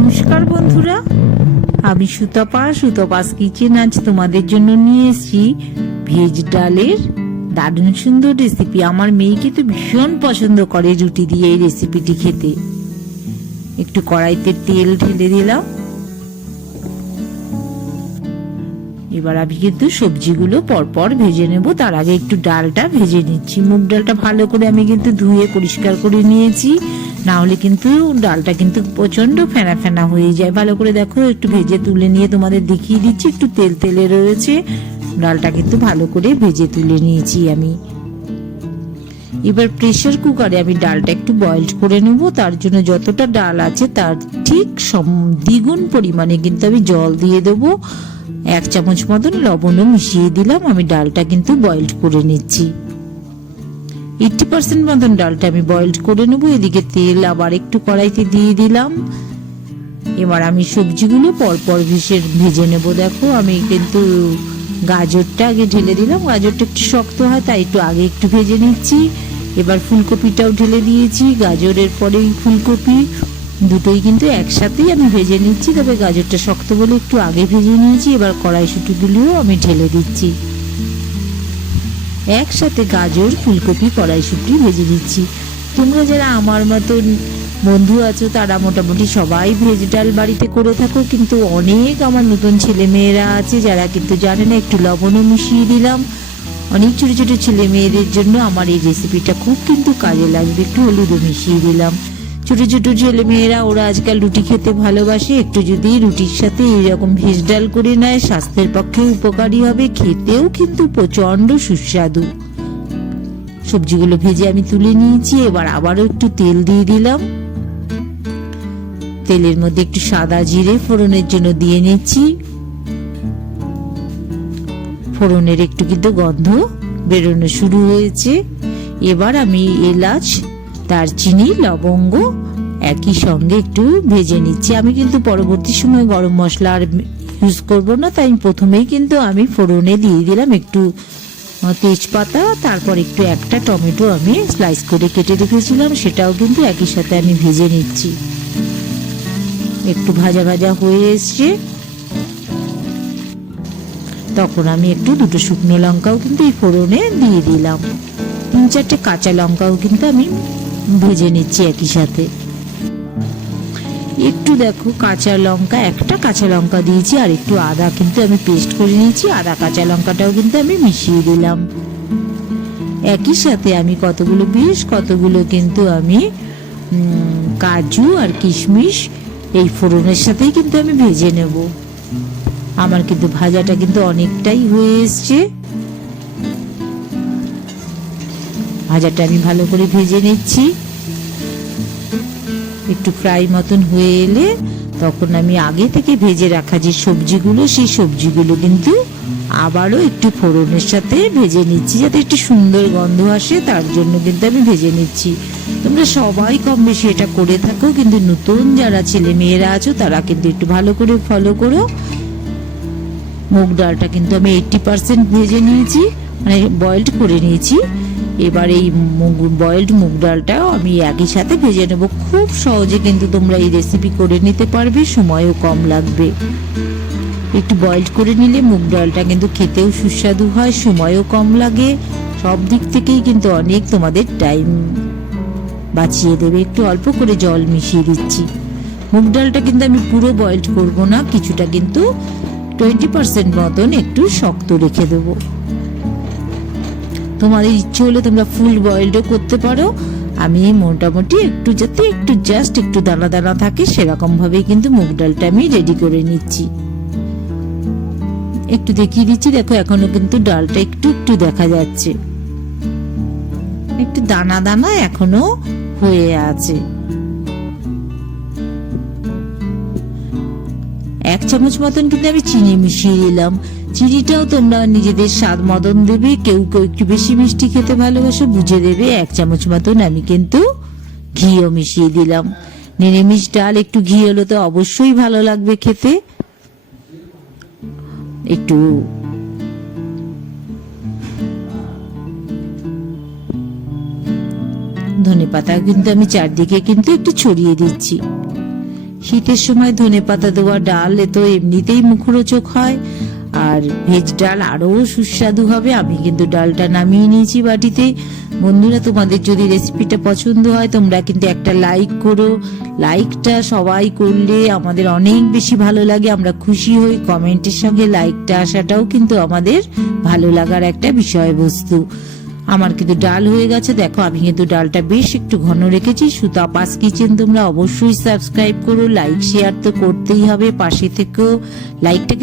নমস্কার বন্ধুরা, আমি সুতপাস কিচেন আজ তোমাদের জন্য নিয়ে এসেছি ভেজ ডালের দারুণ সুন্দর রেসিপি। আমার মেয়েকে তো ভীষণ পছন্দ করে রুটি দিয়ে এই রেসিপিটি খেতে। একটু কড়াইতে তেল ঢেলে দিলাম। এবার আমি কিন্তু সবজিগুলো পরপর ভেজে নেব। তার আগে একটু ডালটা ভেজে নিচ্ছি। মুগ ডালটা ভালো করে আমি কিন্তু ধুয়ে পরিষ্কার করে নিয়েছি, না হলে কিন্তু ডালটা কিন্তু প্রচন্ড ফেনা ফেনা হয়ে যায়। ভালো করে দেখো, একটু ভেজে তুলে নিয়ে তোমাদের দেখিয়ে দিচ্ছি। একটু তেল তেলে রয়েছে, ডালটা কিন্তু ভালো করে ভেজে তুলে নিয়েছি আমি। এবার প্রেসার কুকারে আমি ডালটা একটু বয়েলড করে নেব। তার জন্য যতটা ডাল আছে তার ঠিক দ্বিগুণ পরিমাণে কিন্তু আমি জল দিয়ে দেবো। 1 চামচ মতন লবণও মিশিয়ে দিলাম। আমি ডালটা কিন্তু বয়েলড করে নিচ্ছি। 80% মতন ডালটা আমি বয়েলড করে নেবো। এদিকে তেল আবার একটু কড়াইতে দিয়ে দিলাম। এবার আমি সবজিগুলো পরপর ভেজে নেব। দেখো, আমি কিন্তু গাজরটা আগে ঢেলে দিলাম। গাজরটা একটু শক্ত হয়, তাই একটু আগে একটু ভেজে নিচ্ছি। এবার ফুলকপিটাও ঢেলে দিয়েছি। গাজরের পরেই ফুলকপি, দুটোই কিন্তু একসাথেই আমি ভেজে নিচ্ছি। তবে গাজরটা শক্ত বলে একটু আগে ভেজে নিয়েছি। এবার কড়াইশুঁটিগুলিও আমি ঢেলে দিচ্ছি। একসাথে গাজর, ফুলকপি, কড়াইশুঁটি ভেজে দিচ্ছি। তোমরা যারা আমার মতন বন্ধু আছো তারা মোটামুটি সবাই ভেজ ডাল বাড়িতে করে থাকো, কিন্তু অনেক আমার নতুন ছেলে মেয়েরা আছে যারা কিন্তু জানে না। একটু লবণও মিশিয়ে দিলাম। অনেক ছোট ছোট ছেলে মেয়েদের জন্য আমার এই রেসিপিটা খুব কিন্তু কাজে লাগবে। একটু হলুদও মিশিয়ে দিলাম। ছোট ছোট ছেলে মেয়েরা ওরা আজকাল রুটি খেতে ভালোবাসে। একটু যদি রুটির সাথে এইরকম ভেজ ডাল করে নেয়, স্বাস্থ্যের পক্ষে উপকারী হবে, খেতেও কিন্তু প্রচন্ড সুস্বাদু। সবজিগুলো ভেজে আমি তুলে নিয়েছি। এবার আবারও একটু তেল দিয়ে দিলাম। তেলের মধ্যে একটু সাদা জিরে ফোড়নের জন্য দিয়ে নিচ্ছি। ফোড়নের একটু কিন্তু গন্ধ বেরোনো শুরু হয়েছে। এবার আমি এলাচ, দারচিনি, লবঙ্গ একই সঙ্গে একটু ভেজে নিচ্ছি। আমি কিন্তু পরবর্তী সময় গরম মশলা আর ইউজ করবো না, তাই প্রথমেই কিন্তু আমি ফোড়নে দিয়ে দিলাম একটু তেজপাতা। তারপর একটু একটা টমেটো আমি স্লাইস করে কেটে রেখেছিলাম, সেটাও কিন্তু একই সাথে আমি ভেজে নিচ্ছি। একটু ভাজা ভাজা হয়ে এসছে, তখন আমি একটু দুটো শুকনো লঙ্কাও কিন্তু এই ফোড়নে দিয়ে দিলাম। 3-4টে কাঁচা লঙ্কাও কিন্তু আমি ভেজে নিচ্ছি একই সাথে। একটু দেখো, কাঁচা লঙ্কা, একটা কাঁচা লঙ্কা দিয়েছি, আর একটু আদা কিন্তু আমি পেস্ট করে নিয়েছি। আদা কাঁচা লঙ্কাটাও কিন্তু আমি মিশিয়ে দিলাম। একই সাথে আমি বেশ কতগুলো কিন্তু আমি কাজু আর কিশমিশ এই ফোড়নের সাথেই কিন্তু আমি ভেজে নেব। আমার কিন্তু ভাজাটা কিন্তু অনেকটাই হয়ে এসছে। ভাজাটা আমি ভালো করে ভেজে নিচ্ছি। একটু ফ্রাই মতন হয়ে এলে তখন আমি আগে থেকে ভেজে রাখা যে সবজিগুলো, সেই সবজিগুলো কিন্তু আবারও একটু ফোড়নের সাথে ভেজে নিচ্ছি, যাতে একটু সুন্দর গন্ধ আসে। তার জন্য কিন্তু আমি ভেজে নিচ্ছি। তোমরা সবাই কম বেশি এটা করে থাকো, কিন্তু নতুন যারা ছেলে মেয়েরা আছো তারা কিন্তু একটু ভালো করে ফলো করো। মুগ ডালটা কিন্তু আমি 80% ভেজে নিয়েছি, মানে বয়েলড করে নিয়েছি। এবার এই বয়েলড মুগ ডালটাও আমি একই সাথে ভেজে নেব। খুব সহজে কিন্তু তোমরা এই রেসিপি করে নিতে পারবে, সময়ও কম লাগবে। একটু বয়েলড করে নিলে মুগ ডালটা কিন্তু খেতেও সুস্বাদু হয়, সময়ও কম লাগে, সব দিক থেকেই কিন্তু অনেক তোমাদের টাইম বাঁচিয়ে দেবে। একটু অল্প করে জল মিশিয়ে দিচ্ছি। মুগ ডালটা কিন্তু আমি পুরো বয়েলড করব না, কিছুটা কিন্তু 20% মতন একটু শক্ত রেখে দেবো। তোমাদের ইচ্ছে হলে তোমরা ফুল বয়েলডও করতে পারো। আমি মোটামুটি একটু, যাতে একটু জাস্ট একটু দানা দানা থাকে সেরকম ভাবেই কিন্তু মুগ ডালটা আমি রেডি করে নিচ্ছি। একটু দেখিয়ে দিচ্ছি, দেখো এখনো কিন্তু ডালটা একটু একটু দেখা যাচ্ছে, একটু দানা দানা এখনো হয়ে আছে। 1 চামচ মতন কিন্তু আমি চিনি মিশিয়ে দিলাম। চিনিটাও তোমরা নিজেদের স্বাদ মতন দেবে। কেউ কেউ একটু বেশি মিষ্টি খেতে ভালোবাসো, বুঝে দেবে। 1 চামচ মতন আমি কিন্তু ঘিও মিশিয়ে দিলাম। নিরামিষ ডাল একটু ঘি হলে তো অবশ্যই ভালো লাগবে খেতে। একটু ধনেপাতা কিন্তু আমি চারদিকে কিন্তু একটু ছড়িয়ে দিচ্ছি। শীতের সময় ধনেপাতা দেওয়া ডাল এ তো এমনিতেই মুখরোচক হয়, আর ভেজ ডাল আরো সুস্বাদু হবে। আমি কিন্তু ডালটা নামিয়ে নিয়েছি বাটিতে। বন্ধুরা, তোমাদের যদি রেসিপিটা পছন্দ হয় তোমরা কিন্তু একটা লাইক করো। লাইকটা সবাই করলে আমাদের অনেক বেশি ভালো লাগে, আমরা খুশি হই। কমেন্টের সঙ্গে লাইকটা আসাটাও কিন্তু আমাদের ভালো লাগার একটা বিষয়বস্তু। আমার কিন্তু ডাল হয়ে গেছে, দেখো আমি কিন্তু ডালটা বেশ একটু ঘন রেখেছি। সুতাপাস কিচেন তোমরা অবশ্যই সাবস্ক্রাইব করো, লাইক শেয়ার তো করতেই হবে, পাশে থেকেও লাইকটা